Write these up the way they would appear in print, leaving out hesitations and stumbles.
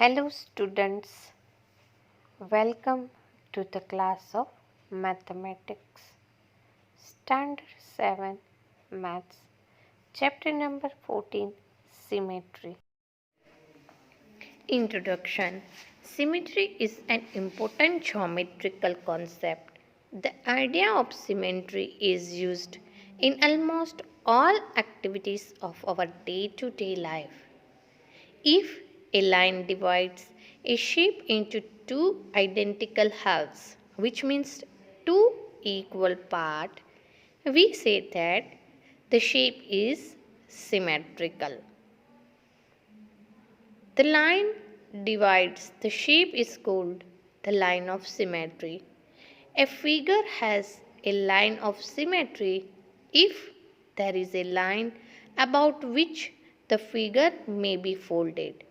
Hello students, welcome to the class of Mathematics, Standard 7 Maths, Chapter number 14, Symmetry. Introduction. Symmetry is an important geometrical concept. The idea of symmetry is used in almost all activities of our day-to-day life. If a line divides a shape into two identical halves, which means two equal parts, we say that the shape is symmetrical. The line divides the shape is called the line of symmetry. A figure has a line of symmetry if there is a line about which the figure may be folded,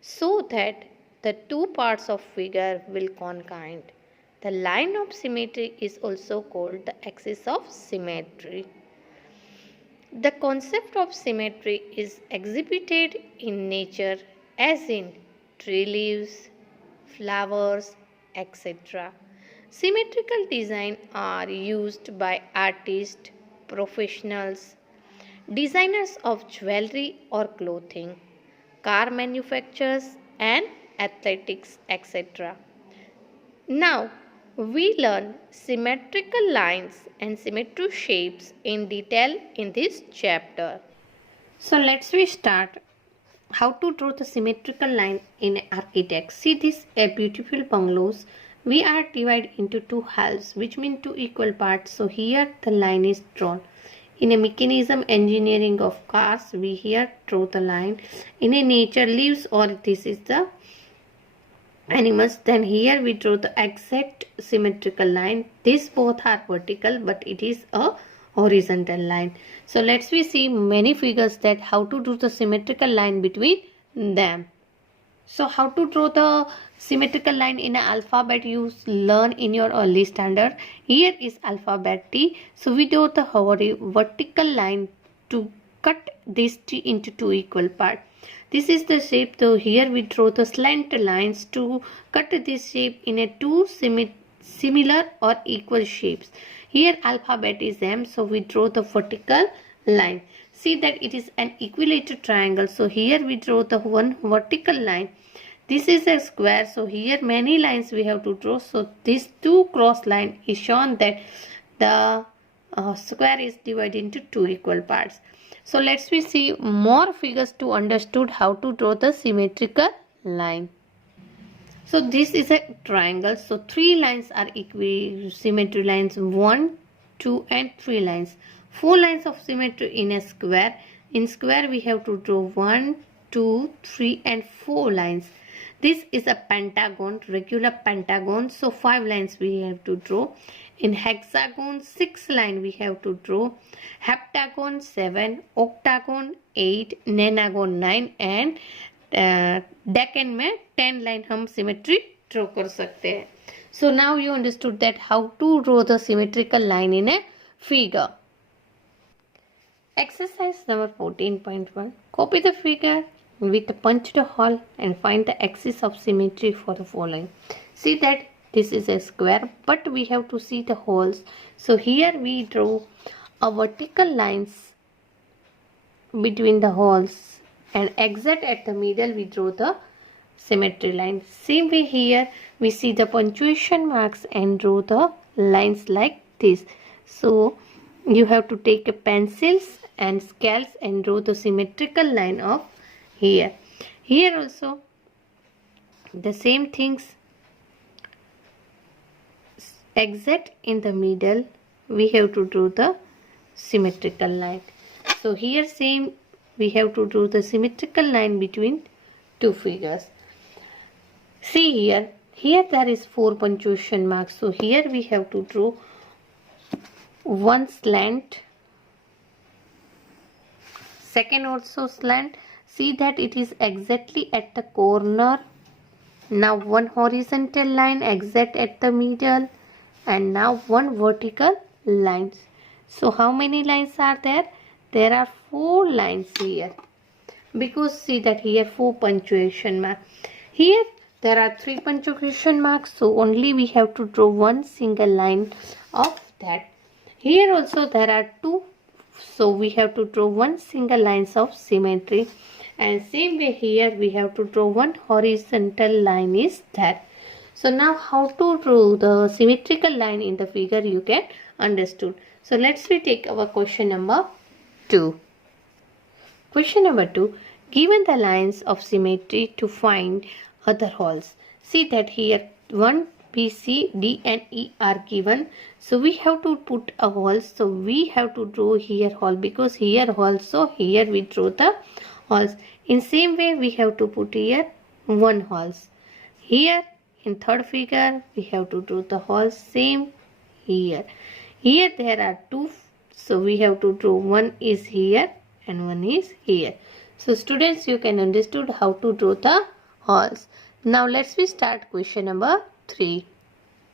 so that the two parts of figure will coincide. The line of symmetry is also called the axis of symmetry. The concept of symmetry is exhibited in nature as in tree leaves, flowers, etc. Symmetrical design are used by artists, professionals, designers of jewelry or clothing, car manufacturers and athletics, etc. Now, we learn symmetrical lines and symmetric shapes in detail in this chapter. So let's start how to draw the symmetrical line in architect. See this a beautiful bungalows. We are divided into two halves, which mean two equal parts. So here the line is drawn. In a mechanism engineering of cars, we here draw the line. In a nature leaves, or this is the animals, then here we draw the exact symmetrical line. These both are vertical, but it is a horizontal line. So let's see many figures that how to do the symmetrical line between them. So how to draw the symmetrical line in an alphabet you learn in your early standard. Here is alphabet T. So we draw the vertical line to cut this T into two equal parts. This is the shape. So here we draw the slant lines to cut this shape in a two similar or equal shapes. Here alphabet is M, so we draw the vertical line. See that it is an equilateral triangle. So here we draw the one vertical line. This is a square. So here many lines we have to draw. So these two cross line is shown that the square is divided into two equal parts. So let's see more figures to understood how to draw the symmetrical line. So this is a triangle. So three lines are symmetry lines. 1, 2 and 3 lines. 4 lines of symmetry in a square. In square we have to draw 1, 2, 3 and 4 lines. This is a pentagon, regular pentagon. So 5 lines we have to draw. In hexagon 6 line we have to draw. Heptagon 7, octagon 8, nonagon 9 and Deccan में 10 line हम symmetry draw कर सकते हैं. So now you understood that how to draw the symmetrical line in a figure. Exercise number 14.1. Copy the figure with a punched hole and find the axis of symmetry for the following. See that this is a square, but we have to see the holes. So here we draw a vertical lines between the holes. And exact at the middle we draw the symmetry line. Same way here we see the punctuation marks and draw the lines like this. So you have to take a pencils and scales and draw the symmetrical line of here. Here also the same things. Exact in the middle we have to draw the symmetrical line. So here same we have to draw the symmetrical line between two figures. See here there is 4 punctuation marks. So here we have to draw one slant, second also slant. See that it is exactly at the corner. Now one horizontal line exact at the middle and now one vertical line. So how many lines are there? There are 4 lines here, because see that here 4 punctuation mark. Here there are 3 punctuation marks, so only we have to draw one single line of that. Here also there are 2, so we have to draw one single lines of symmetry. And same way here we have to draw one horizontal line is that. So now how to draw the symmetrical line in the figure you can understood. So let's retake our question number 2. Question number 2. Given the lines of symmetry to find other holes. See that here 1, B, C, D and E are given. So we have to put a hole. So we have to draw here hole because here hole. So here we draw the holes. In same way we have to put here one holes. Here in third figure we have to draw the holes. Same here. Here there are 2. So we have to draw one is here and one is here. So students, you can understood how to draw the holes. Now let's start question number 3.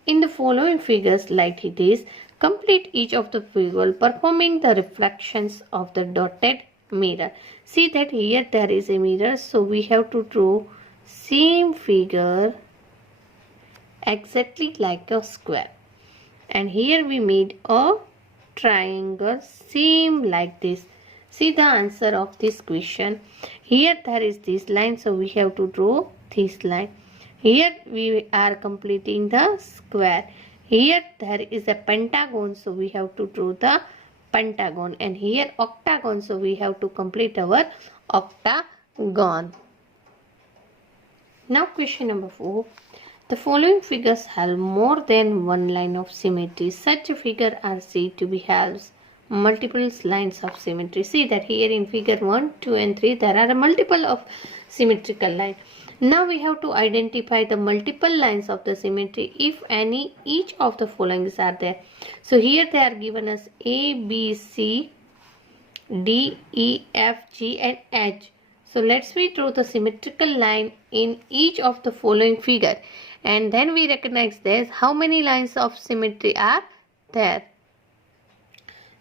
In the following figures like it is, complete each of the figure performing the reflections of the dotted mirror. See that here there is a mirror, so we have to draw same figure exactly like a square. And here we made a triangle same like this. See the answer of this question. Here there is this line, so we have to draw this line. Here we are completing the square. Here there is a pentagon, so we have to draw the pentagon. And here octagon, so we have to complete our octagon. Now question number 4. The following figures have more than one line of symmetry. Such a figure are said to be halves. Multiple lines of symmetry. See that here in figure 1, 2 and 3 there are a multiple of symmetrical lines. Now we have to identify the multiple lines of the symmetry if any each of the following are there. So here they are given as A, B, C, D, E, F, G and H. So let's draw the symmetrical line in each of the following figure. And then we recognize this how many lines of symmetry are there.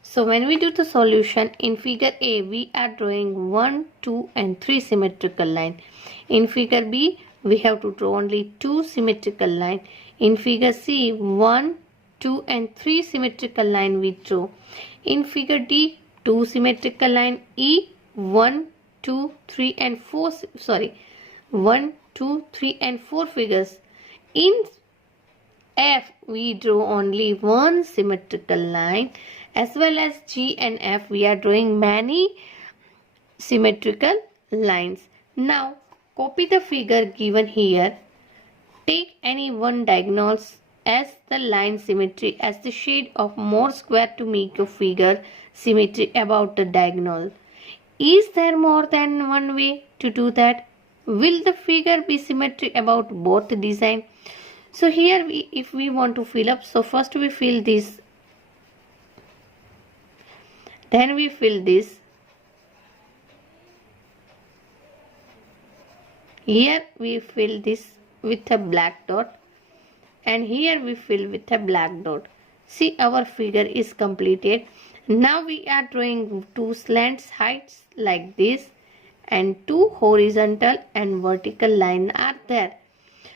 So when we do the solution in figure A, we are drawing 1, 2 and 3 symmetrical line. In figure B, we have to draw only 2 symmetrical line. In figure C, 1, 2 and 3 symmetrical line we draw. In figure D, 2 symmetrical line. E, 1, 2, 3 and 4, 1, 2, 3 and 4 figures. In F, we draw only one symmetrical line. As well as G and F, we are drawing many symmetrical lines. Now, copy the figure given here. Take any one diagonals as the line symmetry as the shade of more square to make a figure symmetry about the diagonal. Is there more than one way to do that? Will the figure be symmetry about both design? So here if we want to fill up, so first we fill this. Then we fill this. Here we fill this with a black dot. And here we fill with a black dot. See, our figure is completed. Now we are drawing 2 slants heights like this. And 2 horizontal and vertical lines are there.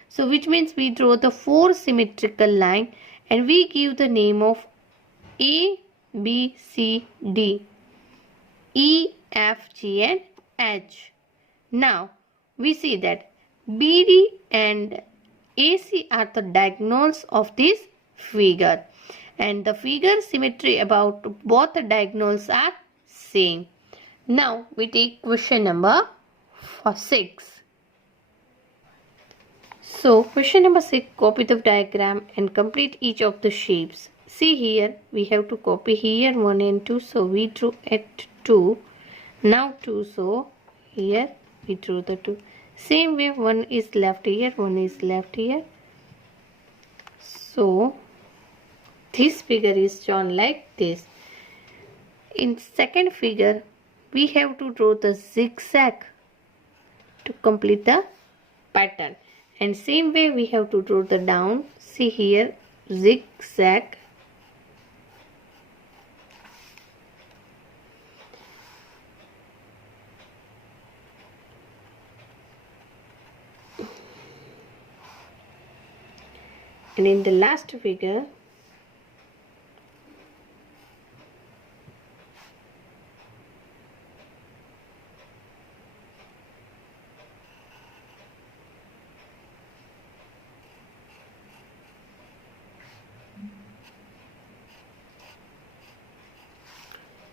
So which means we draw the 4 symmetrical line. And we give the name of A, B, C, D, E, F, G and H. Now we see that BD and AC are the diagonals of this figure. And the figure symmetry about both the diagonals are same. Now we take question number 6. So question number 6, copy the diagram and complete each of the shapes. See here, we have to copy here 1 and 2. So we drew at 2. Now 2. So here we drew the 2. Same way 1 is left here, 1 is left here. So this figure is drawn like this. In second figure, we have to draw the zigzag to complete the pattern. And same way we have to draw the down. See here, zigzag. And in the last figure,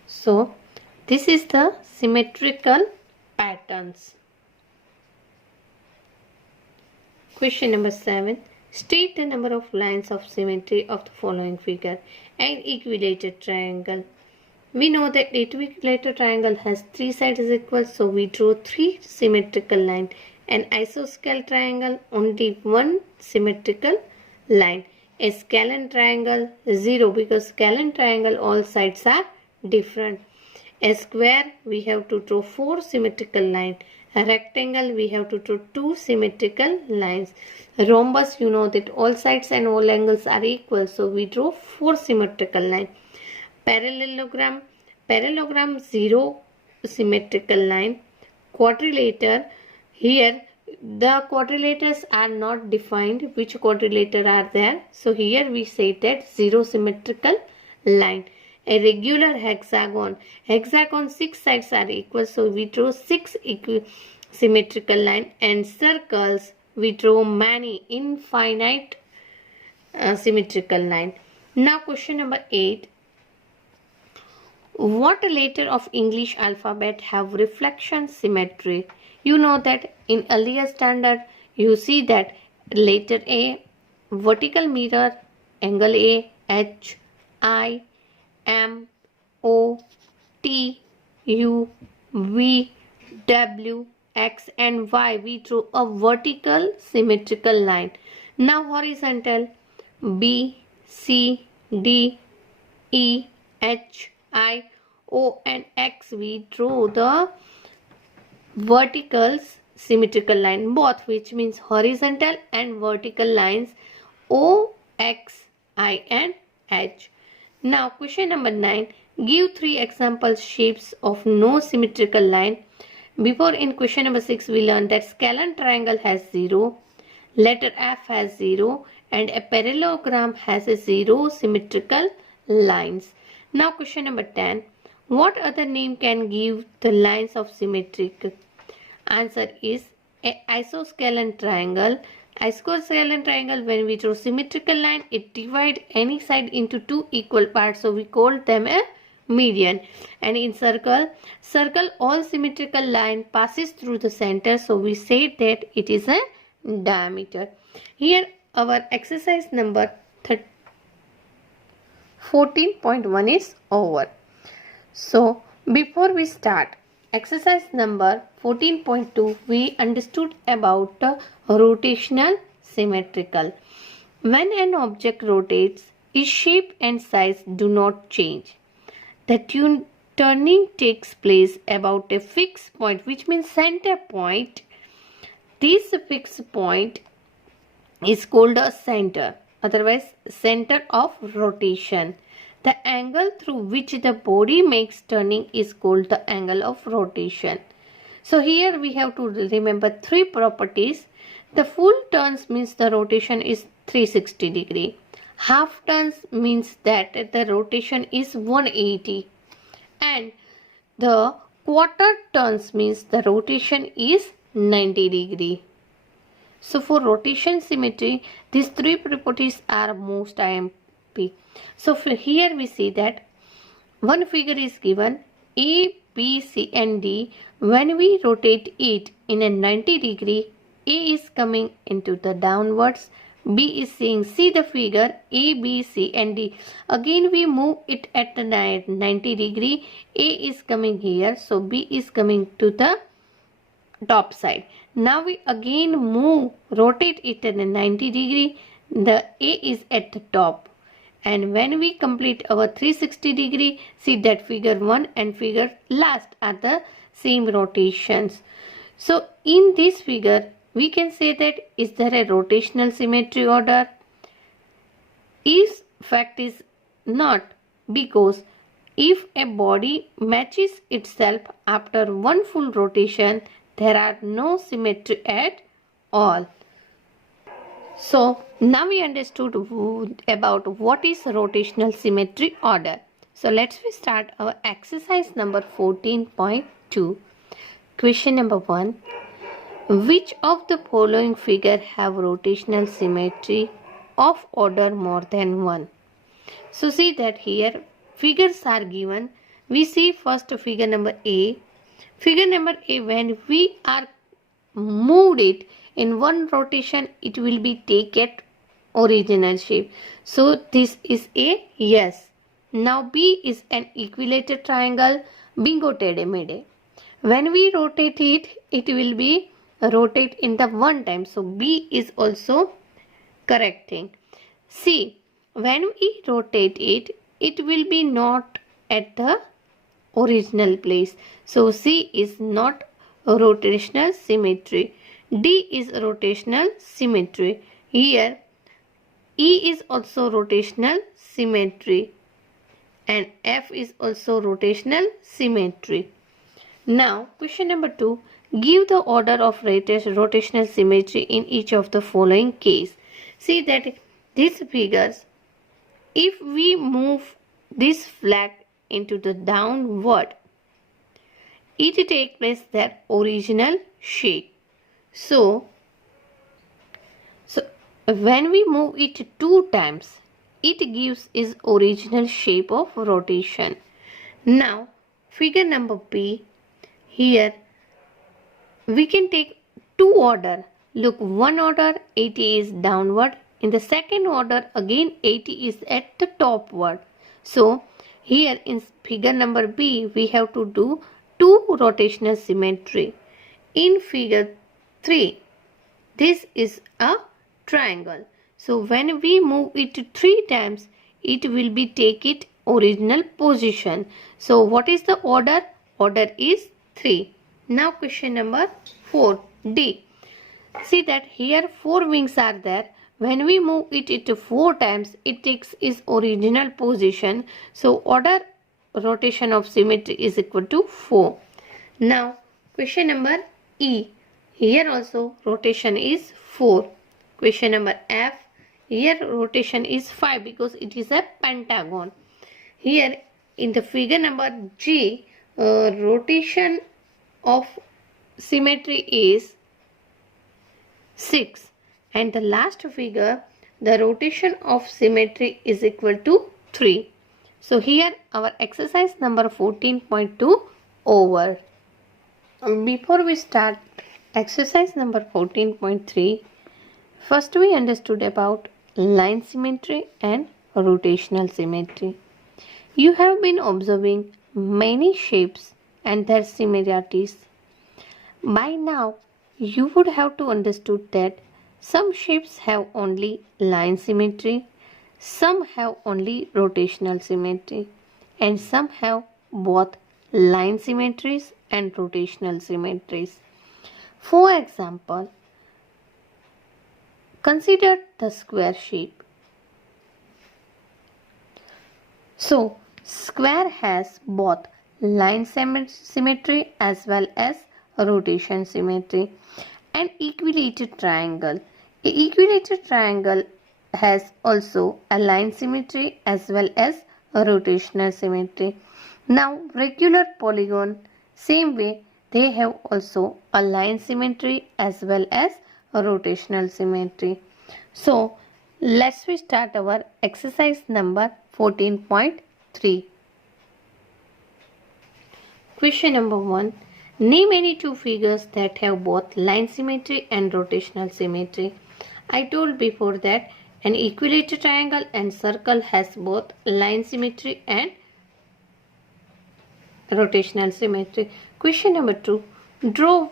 so this is the symmetrical patterns. Question number 7. State the number of lines of symmetry of the following figure. An equilibrated triangle. We know that equilibrated triangle has 3 sides equal, so we draw 3 symmetrical lines. An isosceles triangle, only 1 symmetrical line. A scalene triangle, 0, because scalene triangle all sides are different. A square, we have to draw 4 symmetrical lines. A rectangle, we have to draw 2 symmetrical lines. A rhombus, you know that all sides and all angles are equal, so we draw 4 symmetrical lines. Parallelogram, 0 symmetrical line. Quadrilateral, here the quadrilaters are not defined, which quadrilateral are there, so here we say that 0 symmetrical line. A regular hexagon, 6 sides are equal, so we draw 6 symmetrical line. And circles, we draw many infinite symmetrical line. Now question number 8. What letter of English alphabet have reflection symmetry? You know that in earlier standard you see that letter A, vertical mirror, angle A, H, I, M, O, T, U, V, W, X and Y. We draw a vertical symmetrical line. Now horizontal, B, C, D, E, H, I, O and X. We draw the vertical symmetrical line, both, which means horizontal and vertical lines O, X, I and H. Now question number 9. Give 3 example shapes of no symmetrical line. Before in question number 6 we learned that scalene triangle has 0, letter F has 0 and a parallelogram has a 0 symmetrical lines. Now question number 10. What other name can give the lines of symmetric? Answer is a isosceles triangle. Isosceles triangle, when we draw symmetrical line, it divides any side into 2 equal parts, so we call them a median. And in circle, all symmetrical line passes through the center, so we say that it is a diameter. Here our exercise number 14.1 is over. So before we start exercise number 14.2, we understood about rotational symmetrical. When an object rotates, its shape and size do not change. The turning takes place about a fixed point, which means center point. This fixed point is called a center, otherwise center of rotation. The angle through which the body makes turning is called the angle of rotation. So here we have to remember 3 properties. The full turns means the rotation is 360 degree. Half turns means that the rotation is 180. And the quarter turns means the rotation is 90 degree. So for rotation symmetry, these 3 properties are most IMP. So here we see that one figure is given A, B, C and D. When we rotate it in a 90 degree, A is coming into the downwards, B is seeing, see the figure A, B, C and D. Again we move it at the 90 degree, A is coming here, so B is coming to the top side. Now we again rotate it at a 90 degree, the A is at the top. And when we complete our 360 degree, see that figure 1 and figure last are the same rotations. So in this figure, we can say that is there a rotational symmetry order? Is fact is not, because if a body matches itself after one full rotation, there are no symmetry at all. So now we understood about what is rotational symmetry order. So let's start our exercise number 14.2. Question number 1. Which of the following figure have rotational symmetry of order more than 1? So see that here figures are given. We see first figure number A. Figure number A, when we are moved it in one rotation, it will be take at original shape. So this is a yes. Now B is an equilateral triangle. Bingo tede mede. When we rotate it, it will be rotate in the one time. So B is also correct thing. C, when we rotate it, it will be not at the original place. So C is not rotational symmetry. D is rotational symmetry. Here E is also rotational symmetry and F is also rotational symmetry. Now question number 2. Give the order of rotational symmetry in each of the following case. See that these figures, if we move this flag into the downward, it takes place their original shape. So when we move it 2 times, it gives its original shape of rotation. Now figure number B, here we can take 2 order. Look, one order 80 is downward. In the second order again 80 is at the topward. So here in figure number B we have to do 2 rotational symmetry. In figure 3 this is a triangle. So when we move it 3 times, it will be take its original position. So what is the order? Order is 3. Now question number 4, D. See that here 4 wings are there. When we move it 4 times, it takes its original position. So order rotation of symmetry is equal to 4. Now question number E. Here also rotation is 4. Question number F. Here rotation is 5 because it is a pentagon. Here in the figure number G, rotation of symmetry is 6. And the last figure, the rotation of symmetry is equal to 3. So here our exercise number 14.2 over. Before we start exercise number 14.3, first we understood about line symmetry and rotational symmetry. You have been observing many shapes and their similarities. By now, you would have to understood that some shapes have only line symmetry, some have only rotational symmetry, and some have both line symmetries and rotational symmetries. For example, consider the square shape. So, square has both line symmetry as well as rotation symmetry. An equilateral triangle. An equilateral triangle has also a line symmetry as well as a rotational symmetry. Now, regular polygon, same way, they have also a line symmetry as well as a rotational symmetry. So, let's start our exercise number 14.3. Question number 1. Name any 2 figures that have both line symmetry and rotational symmetry. I told before that an equilateral triangle and circle has both line symmetry and rotational symmetry. Question number 2. Draw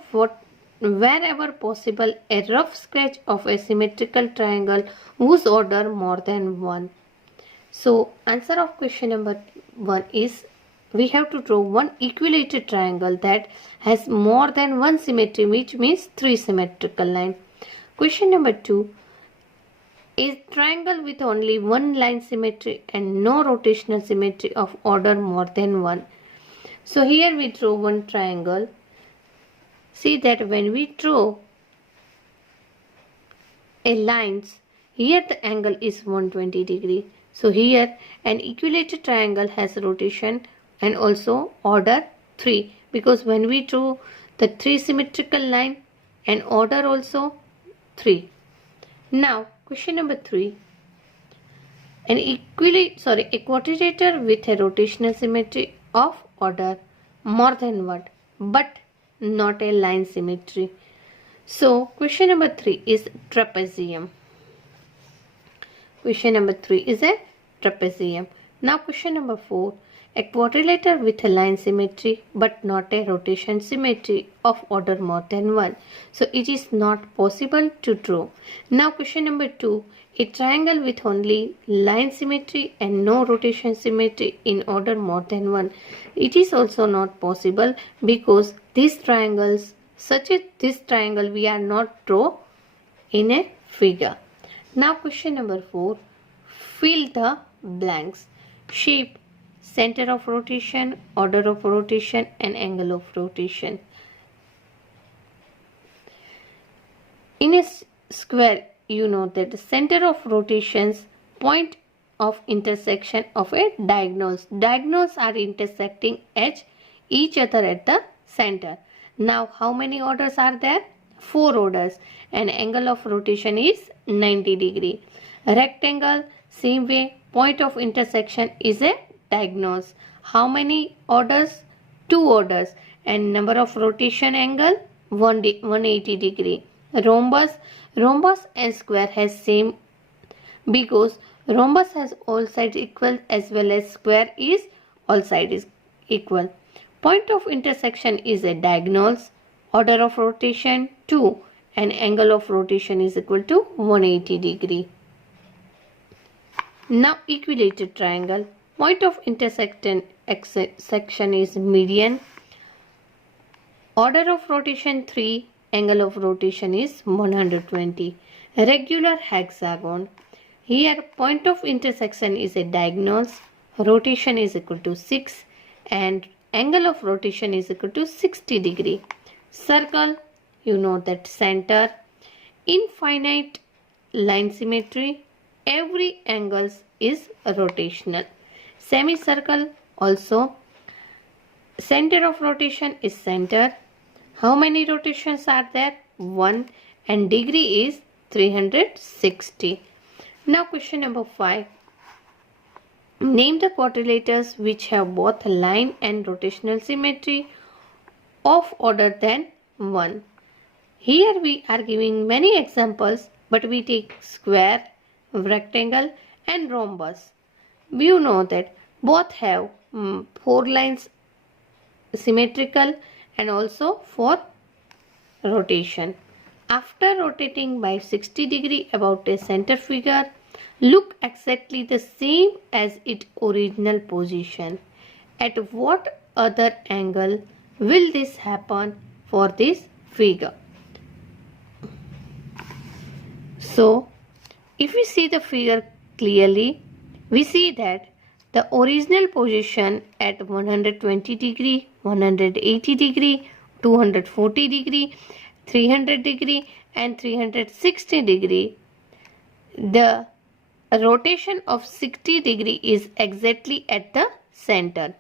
wherever possible a rough sketch of a symmetrical triangle whose order more than 1. So answer of question number 1 is we have to draw one equilateral triangle that has more than one symmetry, which means 3 symmetrical lines. Question number 2. A triangle with only one line symmetry and no rotational symmetry of order more than 1. So here we draw one triangle. See that when we draw, a lines, here the angle is 120 degree. So here an equilateral triangle has rotation and also order 3, because when we drew the 3 symmetrical line and order also 3. Now question number 3. A quadrilateral with a rotational symmetry of order more than 1 but not a line symmetry. So question number 3 is trapezium. Question number 3 is a trapezium. Now question number 4. A quadrilateral with a line symmetry but not a rotation symmetry of order more than 1. So it is not possible to draw. Now question number 2. A triangle with only line symmetry and no rotation symmetry in order more than 1. It is also not possible because these triangles, such as this triangle, we are not draw in a figure. Now question number 4. Fill the blanks. Shape, center of rotation, order of rotation and angle of rotation. In a square, you know that the center of rotations, point of intersection of a diagonals. Diagonals are intersecting at each other at the center. Now how many orders are there? 4 orders, and angle of rotation is 90 degree. Rectangle, same way, point of intersection is a diagonals. How many orders? 2 orders, and number of rotation angle 180 degree. Rhombus and square has same, because rhombus has all sides equal as well as square is all sides is equal. Point of intersection is a diagonals, order of rotation 2 and angle of rotation is equal to 180 degree. Now equilateral triangle, point of intersection is median, order of rotation 3, angle of rotation is 120. Regular hexagon, here point of intersection is a diagonals, rotation is equal to 6 and angle of rotation is equal to 60 degree. Circle, you know that center. Infinite line symmetry, every angle is rotational. Semicircle also, center of rotation is center. How many rotations are there? 1, and degree is 360. Now question number 5. Name the quadrilaters which have both line and rotational symmetry of order than 1. Here we are giving many examples, but we take square, rectangle and rhombus. You know that both have 4 lines symmetrical and also 4 rotation. After rotating by 60 degree about a center figure, look exactly the same as its original position. At what other angle will this happen for this figure? So, if we see the figure clearly, we see that the original position at 120 degree, 180 degree, 240 degree, 300 degree and 360 degree, the rotation of 60 degree is exactly at the center.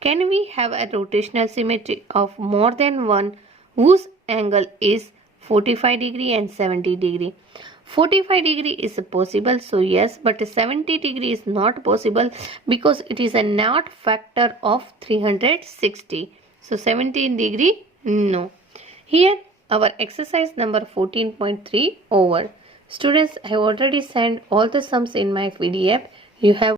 Can we have a rotational symmetry of more than one whose angle is 45 degree and 70 degree? 45 degree is possible, so yes, but 70 degree is not possible because it is a not factor of 360. So 17 degree, no. Here our exercise number 14.3 over. Students, I have already sent all the sums in my PDF. You have